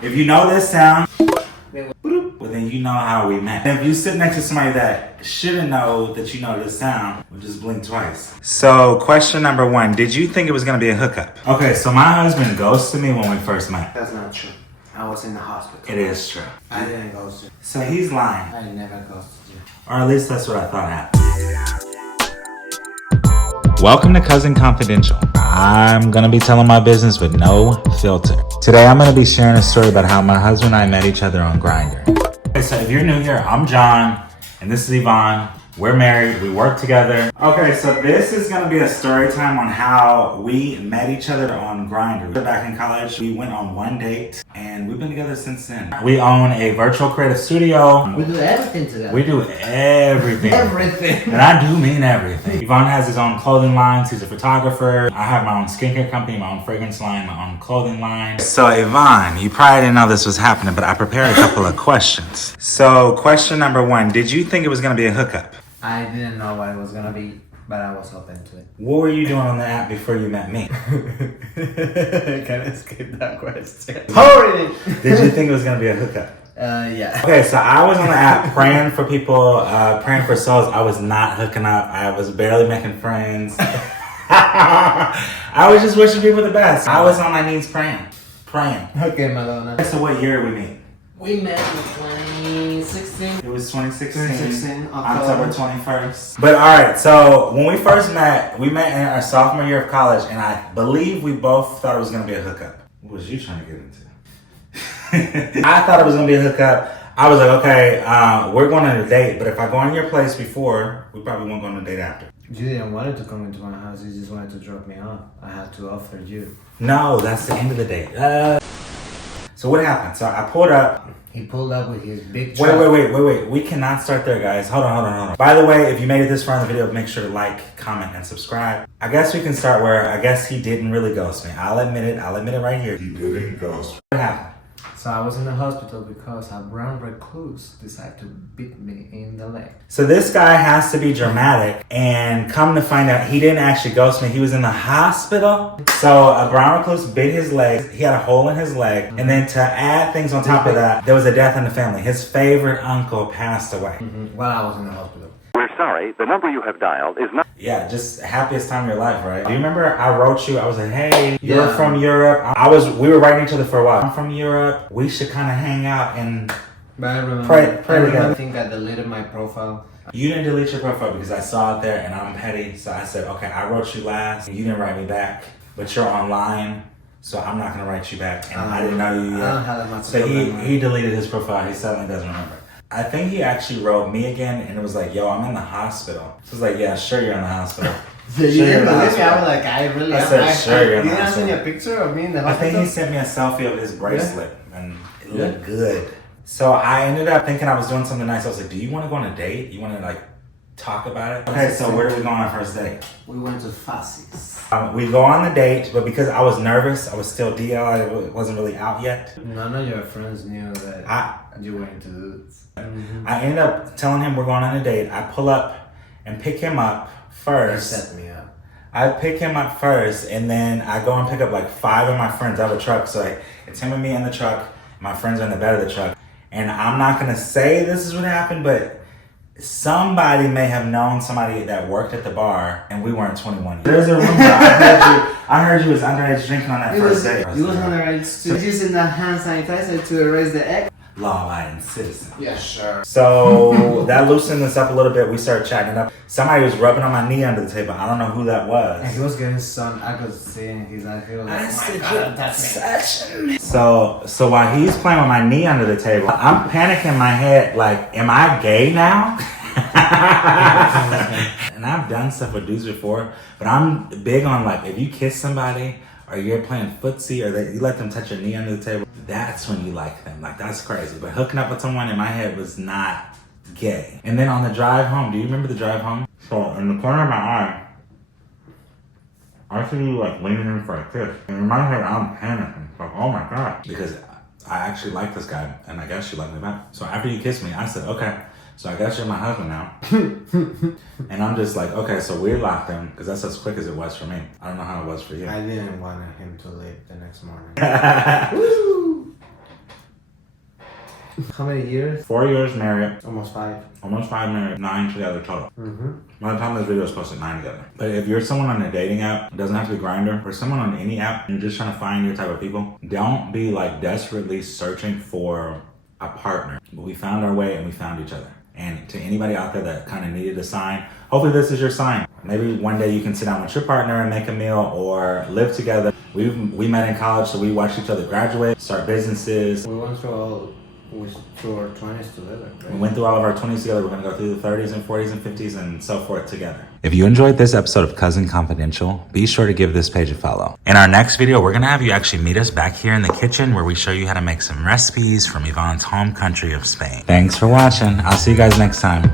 If you know this sound, well then you know how we met. And if you sit next to somebody that shouldn't know that you know this sound, we'll just blink twice. So question number 1, did you think it was gonna be a hookup? Okay, so my husband ghosted me when we first met. That's not true. I was in the hospital. It is true. I didn't ghost you. So he's lying. I never ghosted you. Or at least that's what I thought happened. Welcome to Cousin Confidential. I'm gonna be telling my business with no filter. Today I'm gonna be sharing a story about how my husband and I met each other on Grindr. Okay, so if you're new here, I'm John, and this is Iván. We're married, we work together. Okay, so this is gonna be a story time on how we met each other on Grindr. Back in college, we went on one date, and we've been together since then. We own a virtual creative studio. We do everything together. We do everything. Everything. And I do mean everything. Iván has his own clothing lines, he's a photographer. I have my own skincare company, my own fragrance line, my own clothing line. So Iván, you probably didn't know this was happening, but I prepared a couple of questions. So question number 1, did you think it was gonna be a hookup? I didn't know what it was gonna be, but I was open to it. What were you doing on the app before you met me? I can't escape that question. Hurry! Did you think it was gonna be a hookup? Yeah. Okay, so I was on the app praying for people, praying for souls. I was not hooking up. I was barely making friends. I was just wishing people the best. I was on my knees praying. Okay, Madonna. So what year did we meet? We met in 2016. It was 2016. 2016, October 21st. But alright, so when we first met, we met in our sophomore year of college, and I believe we both thought it was going to be a hookup. What was you trying to get into? I thought it was going to be a hookup. I was like, okay, we're going on a date, but if I go in your place before, we probably won't go on a date after. You didn't want to come into my house, you just wanted to drop me off. I had to offer you. No, that's the end of the date. So what happened? So I pulled up. He pulled up with his big truck. Wait. We cannot start there, guys. Hold on. By the way, if you made it this far in the video, make sure to like, comment, and subscribe. I guess we can start where I guess he didn't really ghost me. I'll admit it right here. He didn't ghost. What happened? So I was in the hospital because a brown recluse decided to beat me in the leg. So this guy has to be dramatic, and come to find out, he didn't actually ghost me. He was in the hospital. So a brown recluse bit his leg. He had a hole in his leg. And then to add things on top of that, there was a death in the family. His favorite uncle passed away. While I was in the hospital. We're sorry, the number you have dialed is not... Yeah, just happiest time of your life, right? Do you remember I wrote you, I was like, hey, you're from Europe. We were writing each other for a while. I'm from Europe. We should kind of hang out and pray together. I think I deleted my profile. You didn't delete your profile because I saw it there and I'm petty. So I said, okay, I wrote you last. You didn't write me back, but you're online. So I'm not going to write you back. And I didn't know you yet. I don't have that much. So he deleted his profile. He suddenly doesn't remember. I think he actually wrote me again, and it was like, yo, I'm in the hospital. So I was like, yeah, sure, you're in the hospital. So you didn't believe me? I was like, I said, sure, you're in the hospital. Didn't I send you a hospital. picture of me in the I hospital? think he sent me a selfie of his bracelet, and it looked good. So I ended up thinking I was doing something nice. I was like, do you want to go on a date? You want to, like, talk about it? Okay, so where did we go on our first date? We went to Fassy's. We go on the date, but because I was nervous, I was still DL, I wasn't really out yet. None of your friends knew that you were into dudes. I ended up telling him we're going on a date. I pull up and pick him up first. He set me up. I pick him up first, and then I go and pick up like 5 of my friends. I have a truck, so it's him and me in the truck. My friends are in the bed of the truck. And I'm not going to say this is what happened, but somebody may have known somebody that worked at the bar, and we weren't 21 yet. There's a rumor. I heard you was underage drinking on that first date. You was underage too. Using the hand sanitizer to erase the egg. Law-abiding citizen. Yeah, sure. So that loosened us up a little bit. We started chatting it up. Somebody was rubbing on my knee under the table. I don't know who that was. And he was getting sun. I could see in his eyes. He was like, oh my God, that's me. So while he's playing with my knee under the table, I'm panicking in my head like, am I gay now? And I've done stuff with dudes before, but I'm big on like, if you kiss somebody or you're playing footsie or you let them touch your knee under the table, that's when you like them. Like, that's crazy. But hooking up with someone in my head was not gay. And then on the drive home, do you remember the drive home? So in the corner of my eye, I see you like leaning in for a kiss. And in my head, I'm panicking. Like, oh my God. Because I actually like this guy, and I guess you like me back. So after you kissed me, I said, okay, so I guess you're my husband now. And I'm just like, okay, so we locked him, because that's as quick as it was for me. I don't know how it was for you. I didn't want him to leave the next morning. Woo! How many years? 4 years married, Almost 5. almost 5 married, 9 together total. Mm-hmm. By the time this video is posted, 9 together. But if you're someone on a dating app, it doesn't have to be Grindr, or someone on any app, and you're just trying to find your type of people, don't be like desperately searching for a partner. But we found our way and we found each other. And to anybody out there that kind of needed a sign, hopefully this is your sign. Maybe one day you can sit down with your partner and make a meal or live together. We met in college, so we watched each other graduate, start businesses. We went through our 20s together, right? We went through all of our 20s together. We're gonna go through the 30s and 40s and 50s and so forth together. If you enjoyed this episode of Cousin Confidential, be sure to give this page a follow. In our next video, we're gonna have you actually meet us back here in the kitchen where we show you how to make some recipes from Iván's home country of Spain. Thanks for watching. I'll see you guys next time.